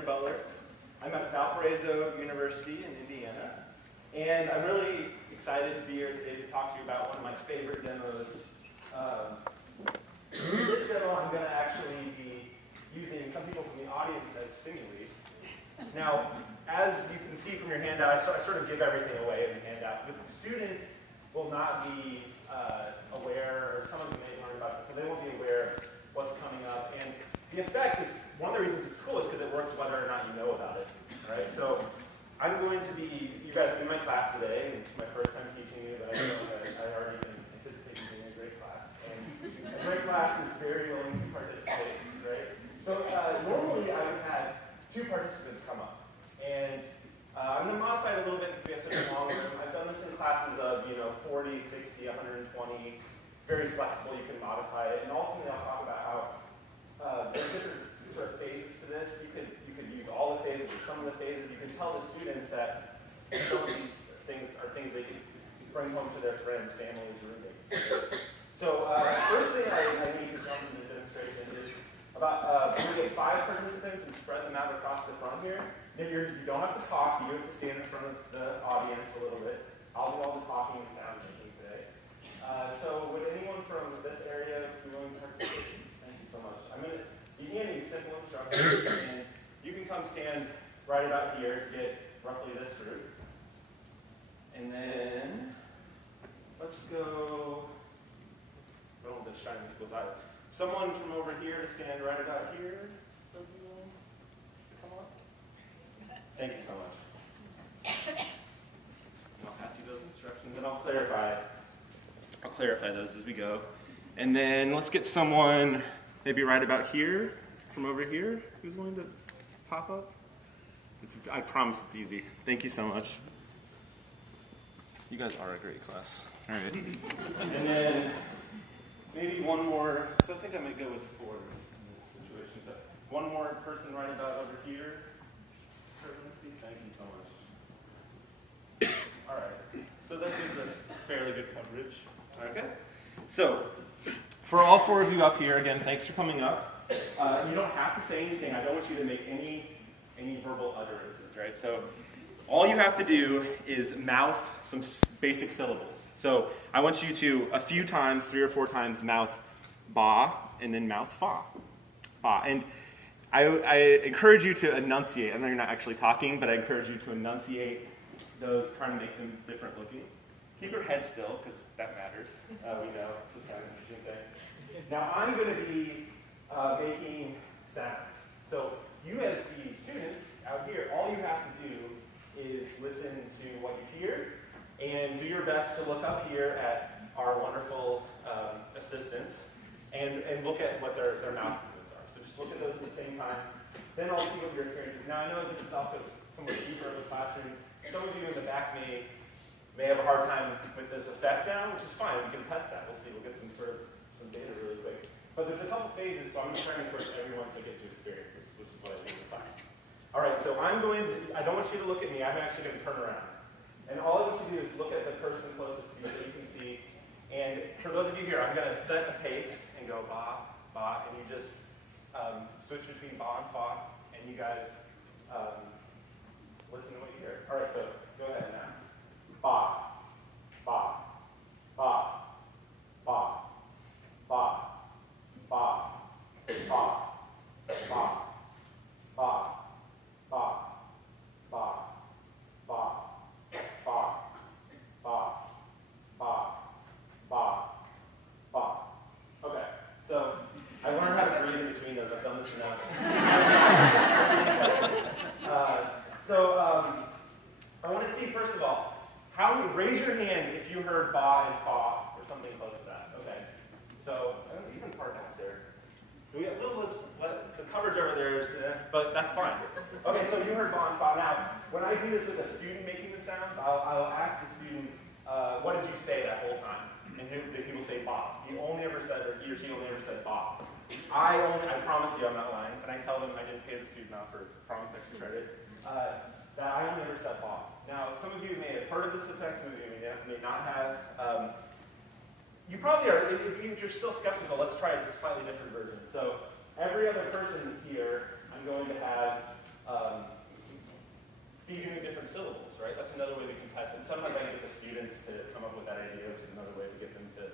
Butler. I'm at Valparaiso University in Indiana, and I'm really excited to be here today to talk to you about one of my favorite demos. In this demo, I'm going to actually be using some people from the audience as stimuli. Now, as you can see from your handout, I sort of give everything away in the handout, but the students will not be aware, or some of you may learn about this, so they won't be aware what's coming up. And the effect is, one of the reasons it's cool is because it works whether or not you know about it. All right? So I'm going to be, you guys are in my class today, and it's my first time teaching you, but I know that I've already been anticipating being a great class. And a great class is very willing to participate, right? So normally I would have 2 participants come up. And I'm going to modify it a little bit because we have such a long room. I've done this in classes of 40, 60, 120. It's very flexible. You can modify it. And ultimately, I'll talk about how there's different sort of phases to this. You could use all the phases or some of the phases. You can tell the students that some of these things are things they can bring home to their friends, families, roommates. So first thing I need to jump into the demonstration is about we get 5 participants and spread them out across the front here. You don't have to talk. You have to stand in front of the audience a little bit. I'll do all the talking and sound making today. So would anyone from this area be willing to participate? Thank you so much. I'm going to be handing simple instructions, and you can come stand right about here to get roughly this route. And then let's go. I don't want to shine in people's eyes. Someone from over here to stand right about here. Come on. Thank you so much. And I'll pass you those instructions, and I'll clarify those as we go. And then let's get someone maybe right about here, from over here, who's willing to pop up. I promise it's easy. Thank you so much. You guys are a great class. All right. And then maybe one more. So I think I might go with 4 in this situation. So one more person right about over here. Thank you so much. All right. So that gives us fairly good coverage. Okay. So for all 4 of you up here, again, thanks for coming up. You don't have to say anything. I don't want you to make any verbal utterances, right? So all you have to do is mouth some basic syllables. So I want you to, a few times, 3 or 4 times, mouth ba, and then mouth fa. Ba. And I encourage you to enunciate. I know you're not actually talking, but I encourage you to enunciate those, trying to make them different looking. Keep your head still, because that matters. We know, it's kind of an interesting thing. Now I'm going to be making sounds. So you as the students out here, all you have to do is listen to what you hear, and do your best to look up here at our wonderful assistants, and look at what their mouth movements are. So just look at those at the same time. Then I'll see what your experience is. Now I know this is also somewhat deeper of the classroom. Some of you in the back may have a hard time with this effect now, which is fine. We can test that. We'll see. We'll get some data really quick. But there's a couple phases, so I'm just trying to encourage everyone to get to experience this, which is what I do in the class. All right, so I don't want you to look at me. I'm actually going to turn around. And all I want you to do is look at the person closest to you that you can see. And for those of you here, I'm going to set a pace and go ba, ba, and you just switch between ba and fa, and you guys listen to what you hear. All right, so go ahead now. Ba, ba, ba, ba, ba, ba, ba, ba, ba, ba, ba, ba, ba, ba, ba. Okay, so I learned how to breathe in between those. I've done this enough. I want to see, first of all, raise your hand if you heard ba and fa or something close to that. Okay, so even far back there. We got the coverage over there is, but that's fine. Okay, so you heard ba and fa. Now, when I do this with a student making the sounds, I'll ask the student, what did you say that whole time? And he will say ba. He or she only ever said ba. I promise you I'm not lying, and I tell them I didn't pay the student off for promise extra credit, that I only ever said ba. Now, some of you may have heard of this effect, some of you may not have. You probably are, if you're still skeptical, let's try a slightly different version. So every other person here, I'm going to have be doing different syllables, right? That's another way we can test it. Sometimes I can get the students to come up with that idea, which is another way to get them to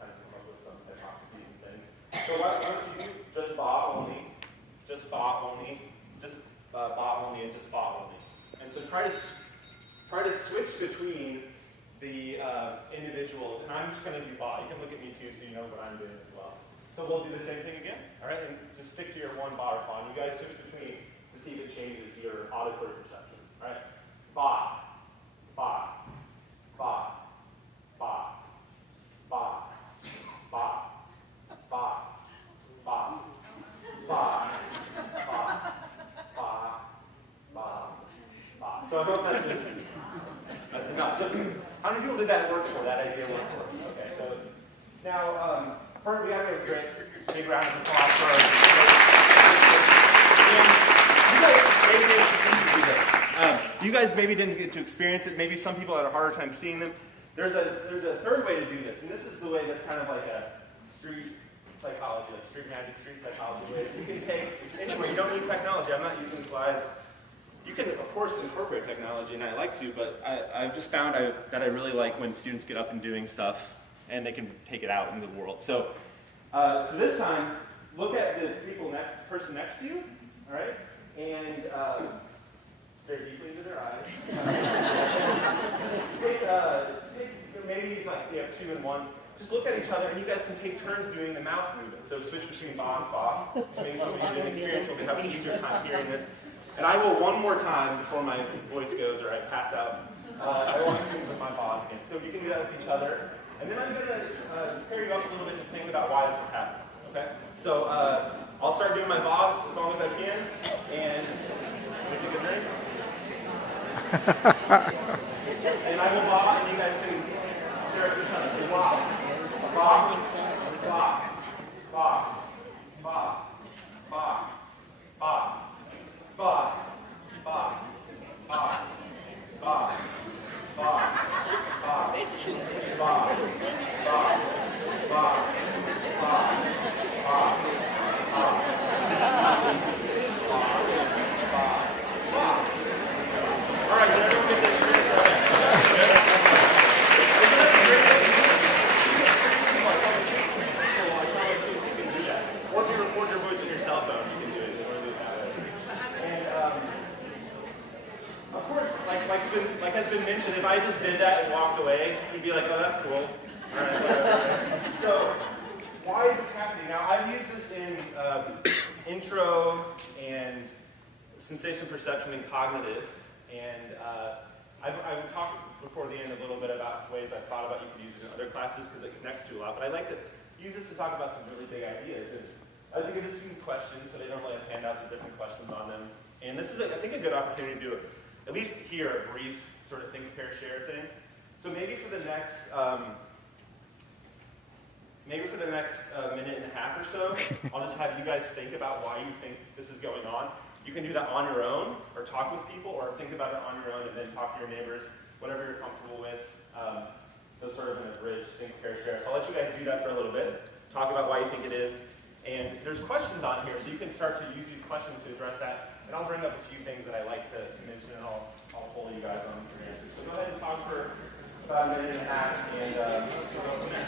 kind of come up with some hypotheses and things. So why don't you do just ba only, just fa only, just ba only, and just fa only. And so try to switch between the individuals, and I'm just going to do ba. You can look at me too, so you know what I'm doing as well. So we'll do the same thing again, all right? And just stick to your one ba or fa. And you guys switch between to see if it changes your auditory perception, all right? Ba, ba, ba, ba, ba, ba, ba, ba, ba, ba, ba, ba, ba. So I hope that's enough. So how many people did that work for, that idea work for? Okay, so now, we have a great big round of applause for our you guys maybe didn't get to experience it. Maybe some people had a harder time seeing them. There's a third way to do this, and this is the way that's kind of like a street psychology, like street magic, street psychology way. You can take anywhere. You don't need technology. I'm not using slides. You can, of course, incorporate technology, and I like to, but I've just found that I really like when students get up and doing stuff, and they can take it out into the world. So for this time, look at the person next to you, all right, and stare deeply into their eyes. Maybe like you have 2 and 1. Just look at each other, and you guys can take turns doing the mouth movement. So switch between ba and fa. So maybe some of you didn't experience will have an easier time hearing this. And I will one more time before my voice goes or I pass out. I want to with my ba's again. So you can do that with each other. And then I'm going to pair you up a little bit to think about why this is happening. Okay? So I'll start doing my ba's as long as I can. And let me take a drink. And I will ba, and you guys can share it with each other. Ba, ba, ba, ba, ba, ba, ba. Ba, ba, ba, ba, ba, ba, ba, ba, ba, all right, did everyone get the experience of it? Or if you record your voice in your cell phone, you can do it. Of course, like has been mentioned, if I just did that and walked away, you'd be like, oh, that's cool. All right, whatever. So, why is this happening? Now, I've used this in intro and sensation perception and cognitive, and I've talked before the end a little bit about ways I've thought about you could use it in other classes because it connects to a lot, but I like to use this to talk about some really big ideas. And I think of this in questions, so they normally have handouts with different questions on them. And this is, I think, a good opportunity to do it. At least here, a brief sort of think, pair, share thing. So maybe for the next minute and a half or so, I'll just have you guys think about why you think this is going on. You can do that on your own, or talk with people, or think about it on your own, and then talk to your neighbors, whatever you're comfortable with. So sort of in a bridge, think, pair, share. So I'll let you guys do that for a little bit. Talk about why you think it is. And there's questions on here, so you can start to use these questions to address that. And I'll bring up a few things that I like to mention, and I'll poll you guys on your answers. So go ahead and talk for about a minute and a half, and we'll go from there.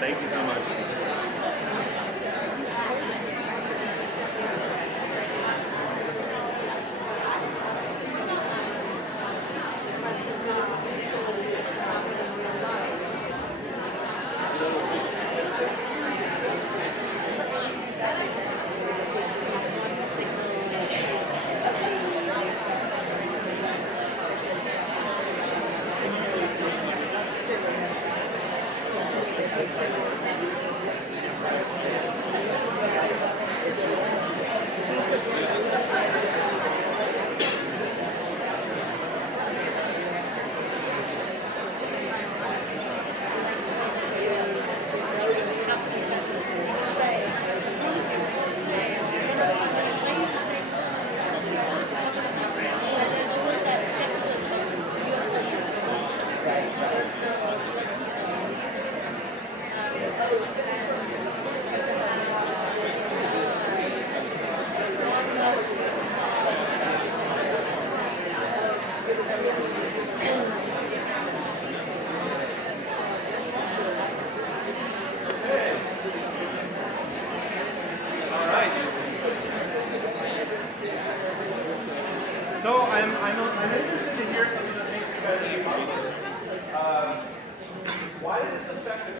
Thank you so much. So I'm interested to hear some of the things you guys are talking about. Why does this affect the